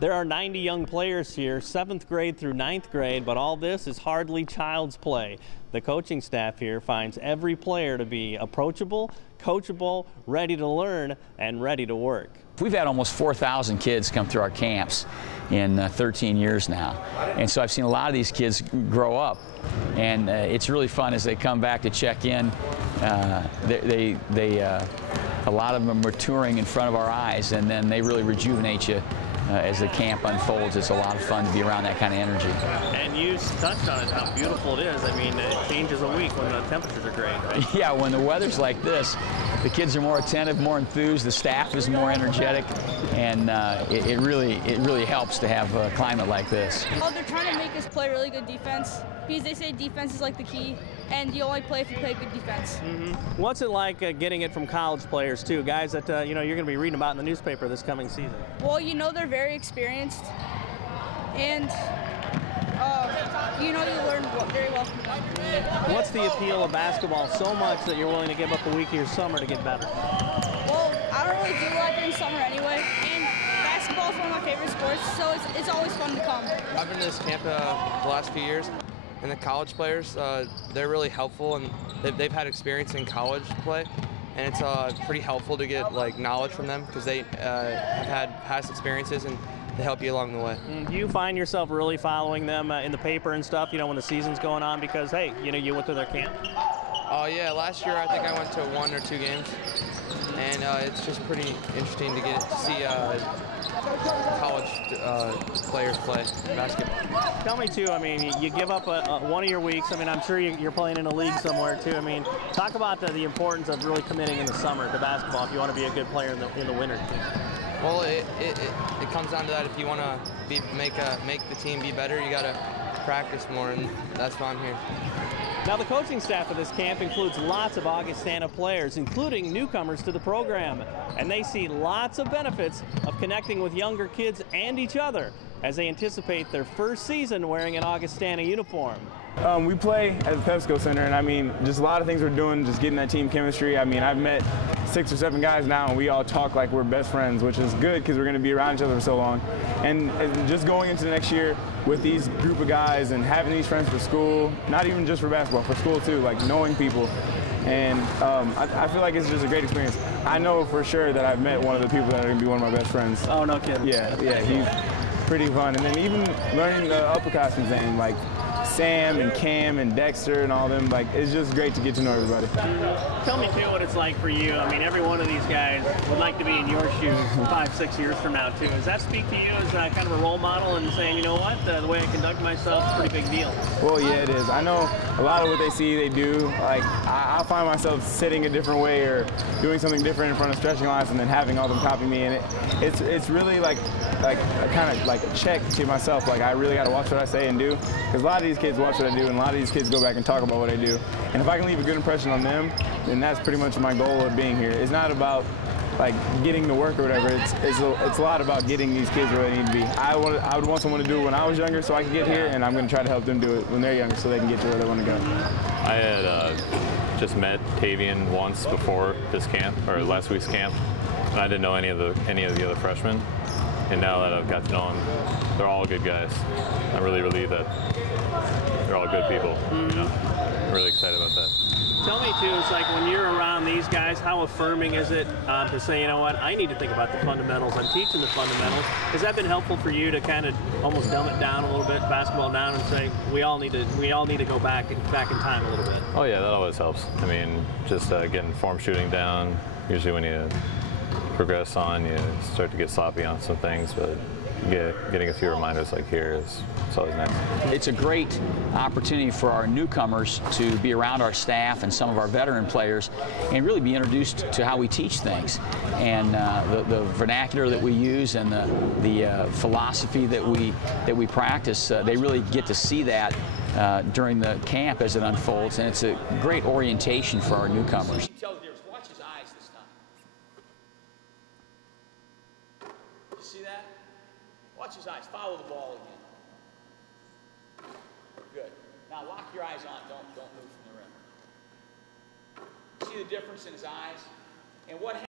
There are 90 young players here, 7th grade through 9th grade, but all this is hardly child's play. The coaching staff here finds every player to be approachable, coachable, ready to learn, and ready to work. We've had almost 4,000 kids come through our camps in 13 years now, and so I've seen a lot of these kids grow up, and it's really fun as they come back to check in. A lot of them are touring in front of our eyes, and then they really rejuvenate you as the camp unfolds. It's a lot of fun to be around that kind of energy. And you touched on it, how beautiful it is. I mean, it changes a week when the temperatures are great, right? Yeah, when the weather's like this, the kids are more attentive, more enthused, the staff is more energetic, and it really helps to have a climate like this. Oh, they're trying to make us play really good defense, because they say defense is like the key, and you only play if you play good defense. What's it like getting it from college players too, guys that you know, you're going to be reading about in the newspaper this coming season? Well, you know, they're very experienced, and you know, you learn very well from them. What's the appeal of basketball so much that you're willing to give up a week of your summer to get better? Well, I don't really do a lot during summer anyway, and basketball is one of my favorite sports, so it's always fun to come. I've been to this camp the last few years, and the college players, they're really helpful, and they've had experience in college play, and it's pretty helpful to get like knowledge from them because they have had past experiences and they help you along the way. Do you find yourself really following them in the paper and stuff, you know, when the season's going on because, hey, you know, you went to their camp? Oh yeah, last year I think I went to 1 or 2 games, and it's just pretty interesting to get to see college players play basketball. Tell me too, I mean, you give up one of your weeks. I mean, I'm sure you're playing in a league somewhere too. I mean, talk about the importance of really committing in the summer to basketball if you want to be a good player in the winter. Well, it comes down to that. If you want to make the team be better, you got to practice more, and that's why I'm here. Now, the coaching staff of this camp includes lots of Augustana players, including newcomers to the program, and they see lots of benefits of connecting with younger kids and each other as they anticipate their first season wearing an Augustana uniform. We play at the PepsiCo Center, and I mean, just a lot of things we're doing, just getting that team chemistry. I mean, I've met 6 or 7 guys now, and we all talk like we're best friends, which is good because we're going to be around each other for so long. And just going into the next year with these group of guys and having these friends for school, not even just for basketball, for school too, like knowing people. And I feel like it's just a great experience. I know for sure that I've met one of the people that are going to be one of my best friends. Oh, no kidding. Yeah, he's pretty fun. And then even learning the upperclassmen's name, like Sam and Cam and Dexter and all them, like, it's just great to get to know everybody. Tell me too what it's like for you. I mean, every one of these guys would like to be in your shoes 5, 6 years from now too. Does that speak to you as kind of a role model and saying, you know what, the way I conduct myself is a pretty big deal? Well, yeah, it is. I know a lot of what they see, they do. Like, I find myself sitting a different way or doing something different in front of stretching lines and then having all them copy me, and it's really like a kind of like a check to myself. Like, I really got to watch what I say and do, because a lot of these kids watch what I do, and a lot of these kids go back and talk about what I do. And if I can leave a good impression on them, then that's pretty much my goal of being here. It's not about like getting the work or whatever. It's a lot about getting these kids where they need to be. I would want someone to do it when I was younger so I could get here, and I'm going to try to help them do it when they're younger so they can get to where they want to go. I had just met Tavian once before this camp, or last week's camp, and I didn't know any of the other freshmen. And now that I've got to know them, they're all good guys. I'm really relieved that they're all good people. You know, I'm really excited about that. Tell me too, it's like when you're around these guys, how affirming is it to say, you know what, I need to think about the fundamentals. I'm teaching the fundamentals. Has that been helpful for you to kind of almost dumb it down a little bit, basketball down, and say we all need to go back in time a little bit? Oh yeah, that always helps. I mean, just getting form shooting down. Usually when you progress on, you start to get sloppy on some things, but getting a few reminders like here is always nice. It's a great opportunity for our newcomers to be around our staff and some of our veteran players and really be introduced to how we teach things, and the vernacular that we use and the philosophy that we practice. They really get to see that during the camp as it unfolds, and it's a great orientation for our newcomers. Watch his eyes this time. You see that? Watch his eyes. Follow the ball again. Good. Now lock your eyes on. Don't move from the rim. See the difference in his eyes? And what